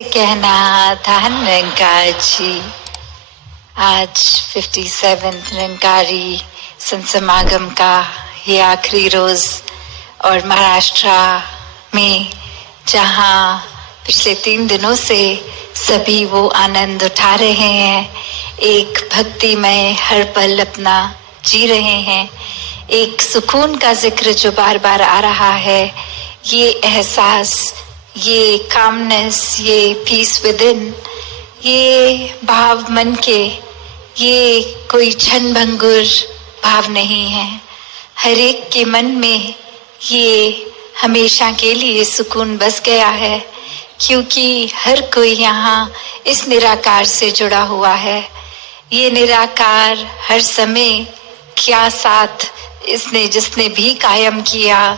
कहना धन निरंकार जी, आज 57 निरंकारी संत समागम का ये आखिरी रोज और महाराष्ट्र में जहाँ पिछले 3 दिनों से सभी वो आनंद उठा रहे हैं, एक भक्तिमय हर पल अपना जी रहे हैं, एक सुकून का जिक्र जो बार बार आ रहा है, ये एहसास, ये कामनेस, ये पीस विद इन, ये भाव मन के, ये कोई क्षण भंगुर भाव नहीं है। हर एक के मन में ये हमेशा के लिए सुकून बस गया है, क्योंकि हर कोई यहाँ इस निराकार से जुड़ा हुआ है। ये निराकार हर समय क्या साथ इसने जिसने भी कायम किया,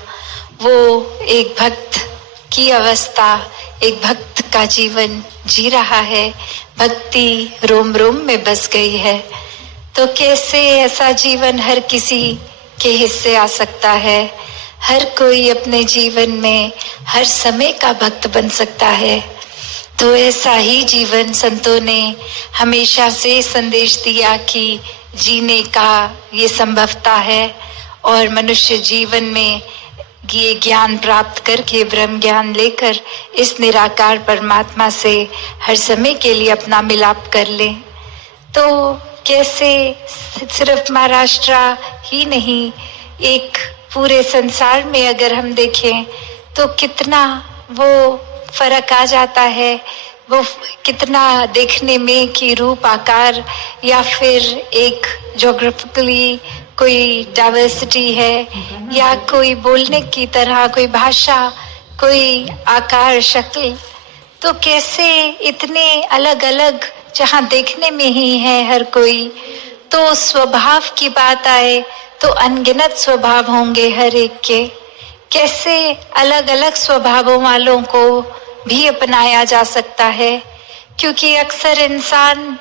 वो एक भक्त की अवस्था, एक भक्त का जीवन जी रहा है, भक्ति रोम रोम में बस गई है। तो कैसे ऐसा जीवन हर किसी के हिस्से आ सकता है? हर कोई अपने जीवन में हर समय का भक्त बन सकता है। तो ऐसा ही जीवन संतों ने हमेशा से संदेश दिया कि जीने का ये संभवता है, और मनुष्य जीवन में ये ज्ञान प्राप्त करके, ब्रह्म ज्ञान लेकर इस निराकार परमात्मा से हर समय के लिए अपना मिलाप कर ले। तो कैसे सिर्फ महाराष्ट्र ही नहीं, एक पूरे संसार में अगर हम देखें तो कितना वो फर्क आ जाता है, वो कितना देखने में कि रूप आकार या फिर एक ज्योग्राफिकली कोई डाइवर्सिटी है, या कोई बोलने की तरह कोई भाषा, कोई आकार शक्ल, तो कैसे इतने अलग अलग जहाँ देखने में ही है हर कोई। तो स्वभाव की बात आए तो अनगिनत स्वभाव होंगे हर एक के। कैसे अलग अलग स्वभावों वालों को भी अपनाया जा सकता है, क्योंकि अक्सर इंसान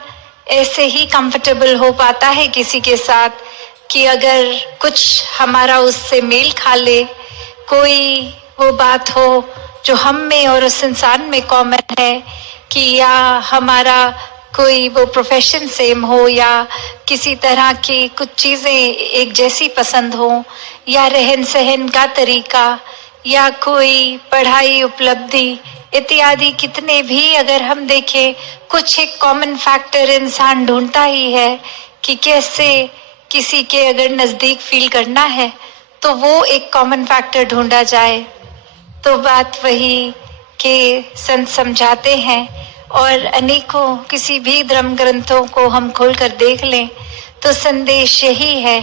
ऐसे ही कंफर्टेबल हो पाता है किसी के साथ कि अगर कुछ हमारा उससे मेल खा ले, कोई वो बात हो जो हम में और उस इंसान में कॉमन है, कि या हमारा कोई वो प्रोफेशन सेम हो, या किसी तरह की कुछ चीजें एक जैसी पसंद हो, या रहन सहन का तरीका, या कोई पढ़ाई उपलब्धि इत्यादि, कितने भी अगर हम देखें कुछ एक कॉमन फैक्टर इंसान ढूंढता ही है कि कैसे किसी के अगर नजदीक फील करना है तो वो एक कॉमन फैक्टर ढूंढा जाए। तो बात वही कि संत समझाते हैं, और अनेकों किसी भी धर्म ग्रंथों को हम खोलकर देख लें तो संदेश यही है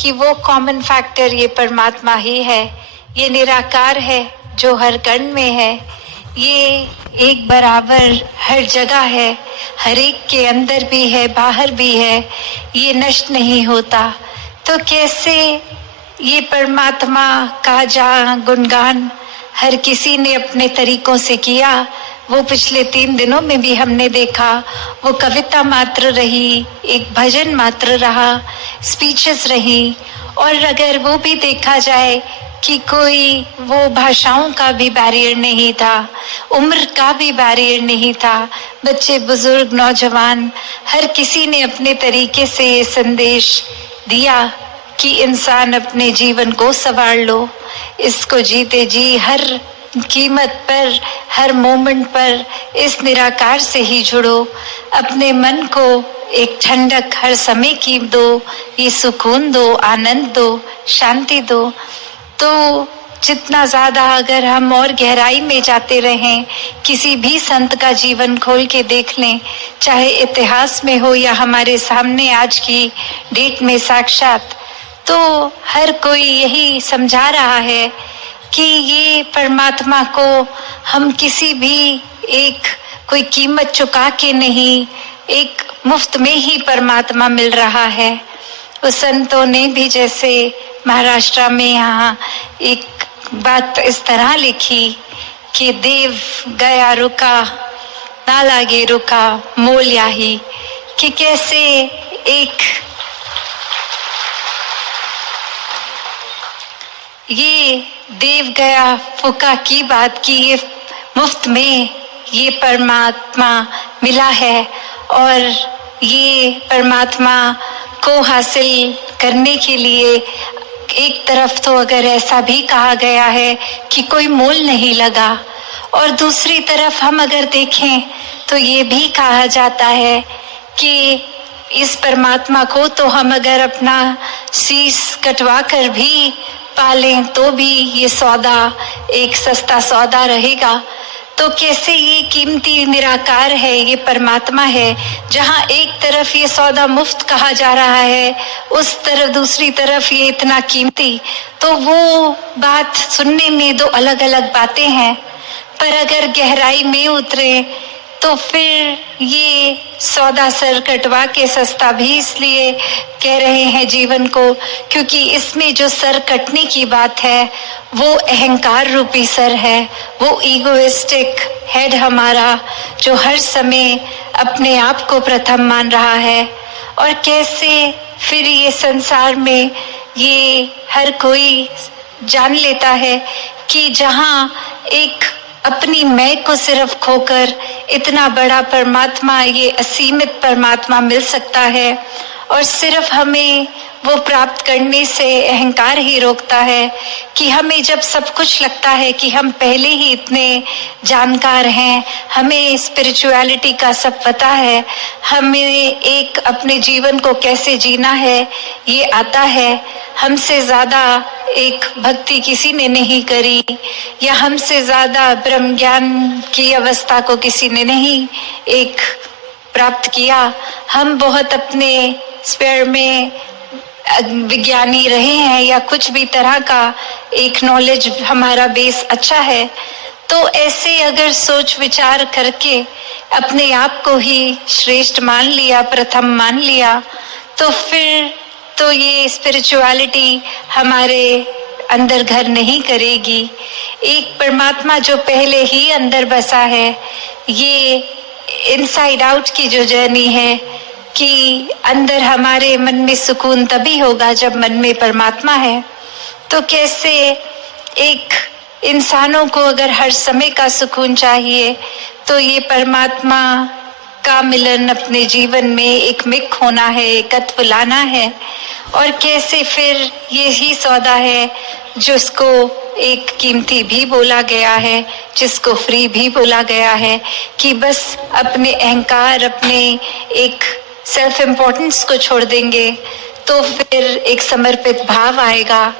कि वो कॉमन फैक्टर ये परमात्मा ही है, ये निराकार है जो हर कण में है, ये एक बराबर हर जगह है, हर एक के अंदर भी है, बाहर भी है, ये नष्ट नहीं होता। तो कैसे ये परमात्मा का जहाँ गुणगान हर किसी ने अपने तरीकों से किया, वो पिछले 3 दिनों में भी हमने देखा, वो कविता मात्र रही, एक भजन मात्र रहा, स्पीचेस रही, और अगर वो भी देखा जाए कि कोई वो भाषाओं का भी बैरियर नहीं था, उम्र का भी बैरियर नहीं था, बच्चे बुजुर्ग नौजवान हर किसी ने अपने तरीके से ये संदेश दिया कि इंसान अपने जीवन को संवार लो, इसको जीते जी हर कीमत पर, हर मोमेंट पर इस निराकार से ही जुड़ो, अपने मन को एक ठंडक हर समय की दो, ये सुकून दो, आनंद दो, शांति दो। तो जितना ज्यादा अगर हम और गहराई में जाते रहें, किसी भी संत का जीवन खोल के देख लें, चाहे इतिहास में हो या हमारे सामने आज की डेट में साक्षात, तो हर कोई यही समझा रहा है कि ये परमात्मा को हम किसी भी एक कोई कीमत चुका के नहीं, एक मुफ्त में ही परमात्मा मिल रहा है। उस संतों ने भी जैसे महाराष्ट्र में यहाँ एक बात इस तरह लिखी कि देव गया रुका ना लागे रुका मोल याही, कि कैसे एक ये देव गया फुका की बात की, ये मुफ्त में ये परमात्मा मिला है, और ये परमात्मा को हासिल करने के लिए एक तरफ तो अगर ऐसा भी कहा गया है कि कोई मोल नहीं लगा, और दूसरी तरफ हम अगर देखें तो ये भी कहा जाता है कि इस परमात्मा को तो हम अगर अपना शीश कटवा कर भी पालें तो भी ये सौदा एक सस्ता सौदा रहेगा। तो कैसे ये कीमती निराकार है, ये परमात्मा है, जहाँ एक तरफ ये सौदा मुफ्त कहा जा रहा है, उस तरफ दूसरी तरफ ये इतना कीमती। तो वो बात सुनने में दो अलग अलग बातें हैं, पर अगर गहराई में उतरे तो फिर ये सौदा सर कटवा के सस्ता भी इसलिए कह रहे हैं जीवन को, क्योंकि इसमें जो सर कटने की बात है वो अहंकार रूपी सर है, वो ईगोइस्टिक हेड हमारा, जो हर समय अपने आप को प्रथम मान रहा है। और कैसे फिर ये संसार में ये हर कोई जान लेता है कि जहाँ एक अपनी मैं को सिर्फ खोकर इतना बड़ा परमात्मा, ये असीमित परमात्मा मिल सकता है, और सिर्फ हमें वो प्राप्त करने से अहंकार ही रोकता है कि हमें जब सब कुछ लगता है कि हम पहले ही इतने जानकार हैं, हमें स्पिरिचुअलिटी का सब पता है, हमें एक अपने जीवन को कैसे जीना है ये आता है, हमसे ज्यादा एक भक्ति किसी ने नहीं करी, या हमसे ज्यादा ब्रह्म ज्ञान की अवस्था को किसी ने नहीं एक प्राप्त किया। हम बहुत अपने स्पेयर में विज्ञानी रहे हैं या कुछ भी तरह का एक नॉलेज हमारा बेस अच्छा है। तो ऐसे अगर सोच विचार करके अपने आप को ही श्रेष्ठ मान लिया, प्रथम मान लिया, तो फिर तो ये स्पिरिचुअलिटी हमारे अंदर घर नहीं करेगी। एक परमात्मा जो पहले ही अंदर बसा है, ये इनसाइड आउट की जो जर्नी है कि अंदर हमारे मन में सुकून तभी होगा जब मन में परमात्मा है। तो कैसे एक इंसानों को अगर हर समय का सुकून चाहिए तो ये परमात्मा का मिलन अपने जीवन में एक मिक होना है, एकत्व लाना है। और कैसे फिर यही सौदा है जिसको एक कीमती भी बोला गया है, जिसको फ्री भी बोला गया है, कि बस अपने अहंकार, अपने एक सेल्फ इम्पोर्टेंस को छोड़ देंगे तो फिर एक समर्पित भाव आएगा।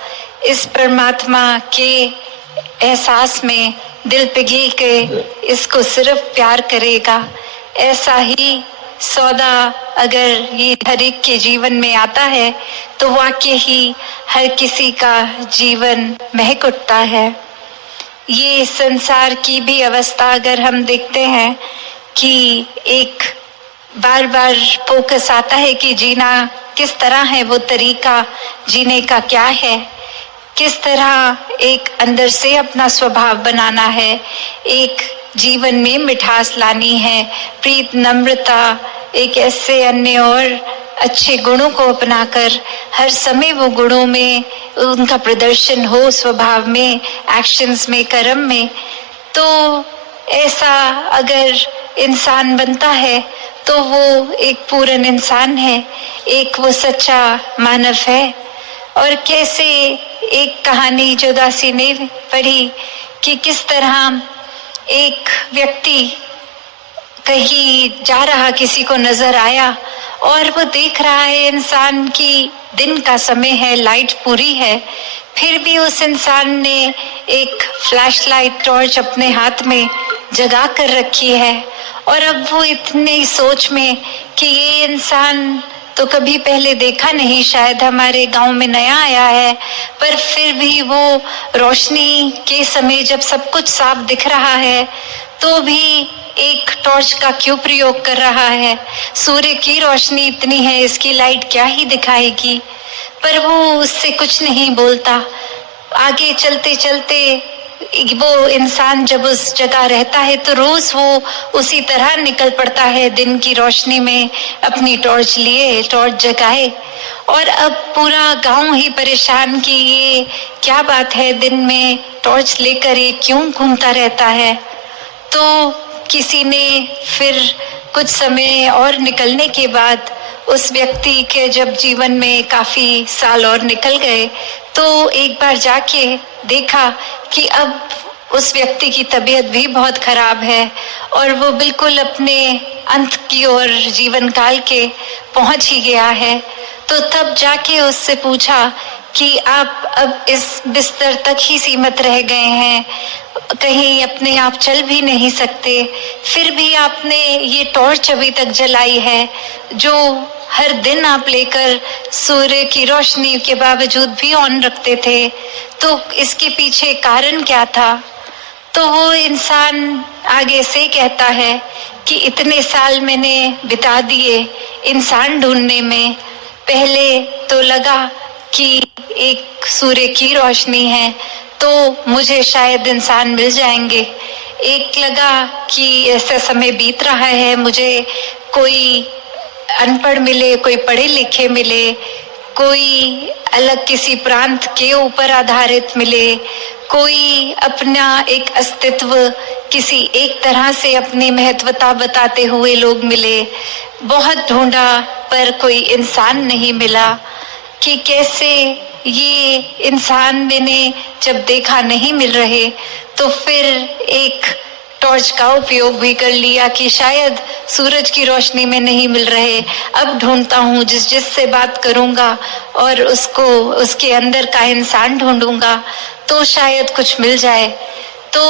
इस परमात्मा के एहसास में दिल पिघल के इसको सिर्फ प्यार करेगा। ऐसा ही सौदा अगर ये हर एक के जीवन में आता है तो वाकई ही हर किसी का जीवन महक उठता है। ये संसार की भी अवस्था अगर हम देखते हैं कि एक बार बार फोकस आता है कि जीना किस तरह है, वो तरीका जीने का क्या है, किस तरह एक अंदर से अपना स्वभाव बनाना है, एक जीवन में मिठास लानी है, प्रीत, नम्रता, एक ऐसे अन्य और अच्छे गुणों को अपनाकर हर समय वो गुणों में उनका प्रदर्शन हो, स्वभाव में, एक्शंस में, कर्म में। तो ऐसा अगर इंसान बनता है तो वो एक पूर्ण इंसान है, एक वो सच्चा मानव है। और कैसे एक कहानी जो दासी ने पढ़ी कि किस तरह एक व्यक्ति कहीं जा रहा, किसी को नजर आया और वो देख रहा है इंसान की दिन का समय है, लाइट पूरी है, फिर भी उस इंसान ने एक फ्लैशलाइट टॉर्च अपने हाथ में जगा कर रखी है। और अब वो इतनी सोच में कि ये इंसान तो कभी पहले देखा नहीं, शायद हमारे गांव में नया आया है, पर फिर भी वो रोशनी के समय जब सब कुछ साफ दिख रहा है तो भी एक टॉर्च का क्यों प्रयोग कर रहा है। सूर्य की रोशनी इतनी है, इसकी लाइट क्या ही दिखाएगी, पर वो उससे कुछ नहीं बोलता। आगे चलते चलते वो इंसान जब उस जगह रहता है तो रोज वो उसी तरह निकल पड़ता है दिन की रोशनी में अपनी टॉर्च लिए, टॉर्च जगाए। और अब पूरा गांव ही परेशान कि ये क्या बात है, दिन में टॉर्च लेकर ये क्यों घूमता रहता है। तो किसी ने फिर कुछ समय और निकलने के बाद उस व्यक्ति के जब जीवन में काफी साल और निकल गए तो एक बार जाके देखा कि अब उस व्यक्ति की तबीयत भी बहुत खराब है और वो बिल्कुल अपने अंत की ओर जीवन काल के पहुंच ही गया है। तो तब जाके उससे पूछा कि आप अब इस बिस्तर तक ही सीमित रह गए हैं, कहीं अपने आप चल भी नहीं सकते, फिर भी आपने ये टॉर्च अभी तक जलाई है जो हर दिन आप लेकर सूर्य की रोशनी के बावजूद भी ऑन रखते थे, तो इसके पीछे कारण क्या था? तो वो इंसान आगे से कहता है कि इतने साल मैंने बिता दिए इंसान ढूंढने में। पहले तो लगा कि एक सूर्य की रोशनी है तो मुझे शायद इंसान मिल जाएंगे, एक लगा कि ऐसा समय बीत रहा है मुझे कोई अनपढ़ मिले, कोई पढ़े लिखे मिले, कोई अलग किसी प्रांत के ऊपर आधारित मिले, कोई अपना एक अस्तित्व किसी एक तरह से अपनी महत्वता बताते हुए लोग मिले। बहुत ढूंढा पर कोई इंसान नहीं मिला कि कैसे ये इंसान मैंने जब देखा नहीं मिल रहे तो फिर एक टॉर्च का उपयोग भी कर लिया कि शायद सूरज की रोशनी में नहीं मिल रहे, अब ढूंढता हूँ जिससे बात करूंगा और उसको उसके अंदर का इंसान ढूंढूंगा तो शायद कुछ मिल जाए। तो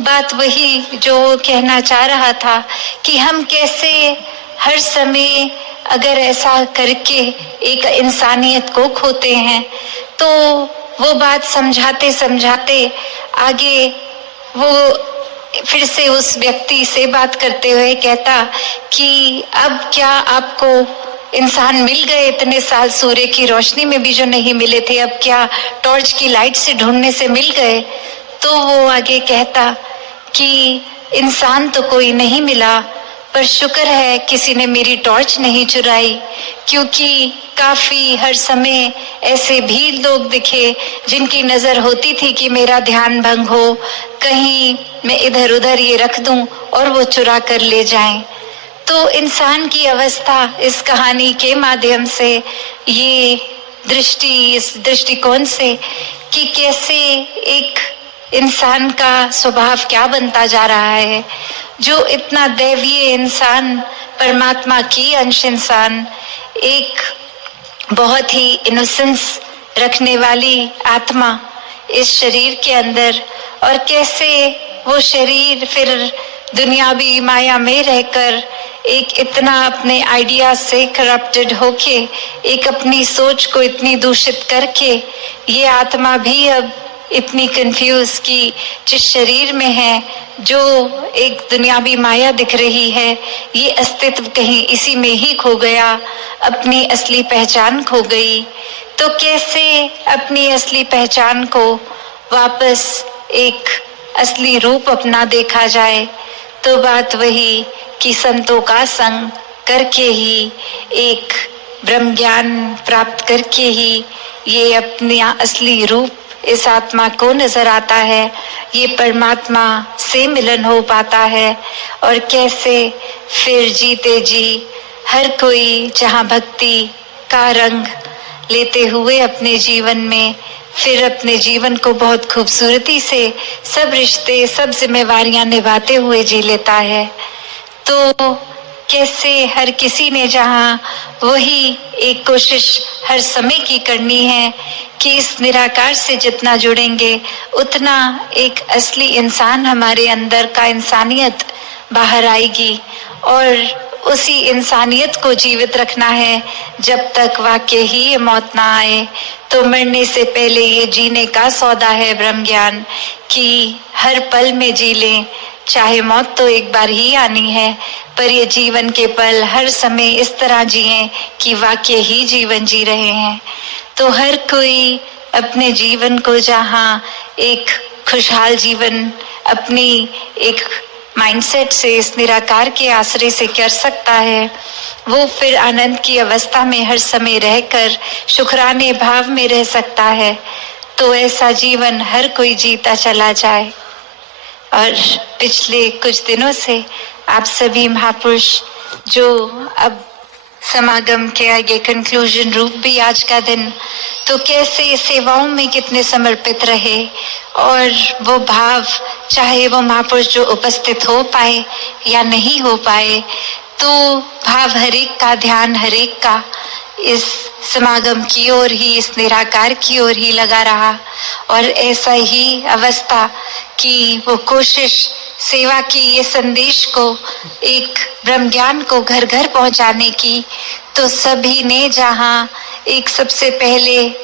बात वही जो कहना चाह रहा था कि हम कैसे हर समय अगर ऐसा करके एक इंसानियत को खोते हैं तो वो बात समझाते समझाते आगे वो फिर से उस व्यक्ति से बात करते हुए कहता कि अब क्या आपको इंसान मिल गए इतने साल सूर्य की रोशनी में भी जो नहीं मिले थे, अब क्या टॉर्च की लाइट से ढूंढने से मिल गए? तो वो आगे कहता कि इंसान तो कोई नहीं मिला पर शुक्र है किसी ने मेरी टॉर्च नहीं चुराई, क्योंकि काफी हर समय ऐसे भी लोग दिखे जिनकी नजर होती थी कि मेरा ध्यान भंग हो, कहीं मैं इधर उधर ये रख दूं और वो चुरा कर ले जाएं। तो इंसान की अवस्था इस कहानी के माध्यम से ये इस दृष्टिकोण से कि कैसे एक इंसान का स्वभाव क्या बनता जा रहा है, जो इतना दैवीय इंसान, परमात्मा की अंश इंसान, एक बहुत ही इनोसेंस रखने वाली आत्मा इस शरीर के अंदर, और कैसे वो शरीर फिर दुनियावी माया में रहकर एक इतना अपने आइडिया से करप्टेड होके, एक अपनी सोच को इतनी दूषित करके ये आत्मा भी अब इतनी कंफ्यूज की जिस शरीर में है, जो एक दुनियावी माया दिख रही है, ये अस्तित्व कहीं इसी में ही खो गया, अपनी असली पहचान खो गई। तो कैसे अपनी असली पहचान को वापस एक असली रूप अपना देखा जाए? तो बात वही कि संतों का संग करके ही, एक ब्रह्म ज्ञान प्राप्त करके ही ये अपना असली रूप इस आत्मा को नजर आता है, ये परमात्मा से मिलन हो पाता है। और कैसे फिर जीते जी हर कोई जहाँ भक्ति का रंग लेते हुए अपने जीवन में फिर अपने जीवन को बहुत खूबसूरती से सब रिश्ते, सब जिम्मेवारियां निभाते हुए जी लेता है। तो कैसे हर किसी ने जहाँ वही एक कोशिश हर समय की करनी है कि इस निराकार से जितना जुड़ेंगे उतना एक असली इंसान हमारे अंदर का इंसानियत बाहर आएगी, और उसी इंसानियत को जीवित रखना है जब तक वाकई ही ये मौत ना आए। तो मरने से पहले ये जीने का सौदा है ब्रह्म ज्ञान, कि हर पल में जी लें, चाहे मौत तो एक बार ही आनी है, पर ये जीवन के पल हर समय इस तरह जिएं कि वाकई ही जीवन जी रहे हैं। तो हर कोई अपने जीवन को जहाँ एक खुशहाल जीवन अपनी एक माइंडसेट से, इस निराकार के आश्रय से कर सकता है, वो फिर आनंद की अवस्था में हर समय रहकर शुक्राने भाव में रह सकता है। तो ऐसा जीवन हर कोई जीता चला जाए। और पिछले कुछ दिनों से आप सभी महापुरुष जो अब समागम के आगे कंक्लूजन रूप भी आज का दिन, तो कैसे सेवाओं में कितने समर्पित रहे, और वो भाव चाहे वो महापुरुष जो उपस्थित हो पाए या नहीं हो पाए, तो भाव हरेक का, ध्यान हरेक का इस समागम की ओर ही, इस निराकार की ओर ही लगा रहा। और ऐसा ही अवस्था कि वो कोशिश सेवा की, ये संदेश को, एक ब्रह्म ज्ञान को घर घर पहुंचाने की, तो सभी ने जहां एक सबसे पहले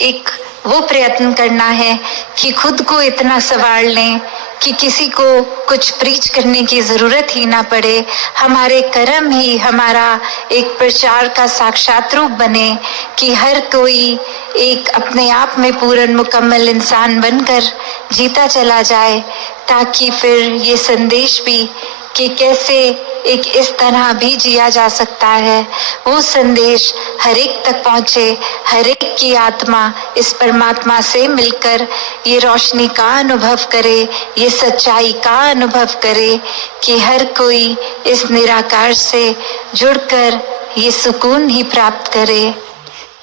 एक वो प्रयत्न करना है कि खुद को इतना संवार लें कि किसी को कुछ प्रीच करने की जरूरत ही ना पड़े, हमारे कर्म ही हमारा एक प्रचार का साक्षात रूप बने कि हर कोई एक अपने आप में पूर्ण मुकम्मल इंसान बनकर जीता चला जाए, ताकि फिर ये संदेश भी कि कैसे एक इस तरह भी जिया जा सकता है, वो संदेश हर एक तक पहुंचे, हर एक की आत्मा इस परमात्मा से मिलकर ये रोशनी का अनुभव करे, ये सच्चाई का अनुभव करे कि हर कोई इस निराकार से जुड़कर ये सुकून ही प्राप्त करे।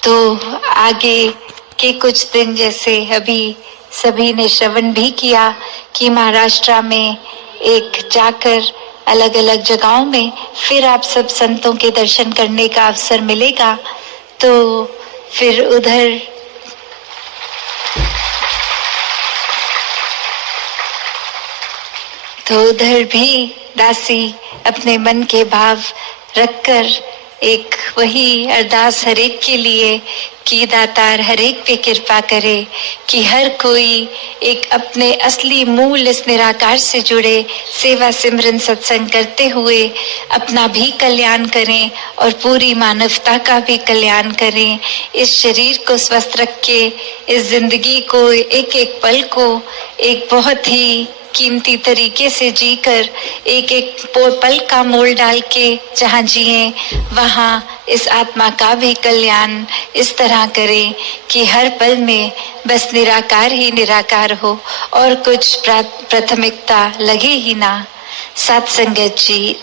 तो आगे के कुछ दिन, जैसे अभी सभी ने श्रवण भी किया कि महाराष्ट्र में एक जाकर अलग अलग जगहों में फिर आप सब संतों के दर्शन करने का अवसर मिलेगा, तो फिर उधर भी दासी अपने मन के भाव रखकर एक वही अरदास हरेक के लिए कि दातार हरेक पे कृपा करे कि हर कोई एक अपने असली मूल इस निराकार से जुड़े, सेवा सिमरन सत्संग करते हुए अपना भी कल्याण करें और पूरी मानवता का भी कल्याण करें। इस शरीर को स्वस्थ रख के, इस जिंदगी को, एक एक पल को एक बहुत ही कीमती तरीके से जीकर, एक एक पल का मोल डाल के जहाँ जिए, वहाँ इस आत्मा का भी कल्याण इस तरह करें कि हर पल में बस निराकार ही निराकार हो और कुछ प्राथमिकता लगे ही ना। सत्संगत जी।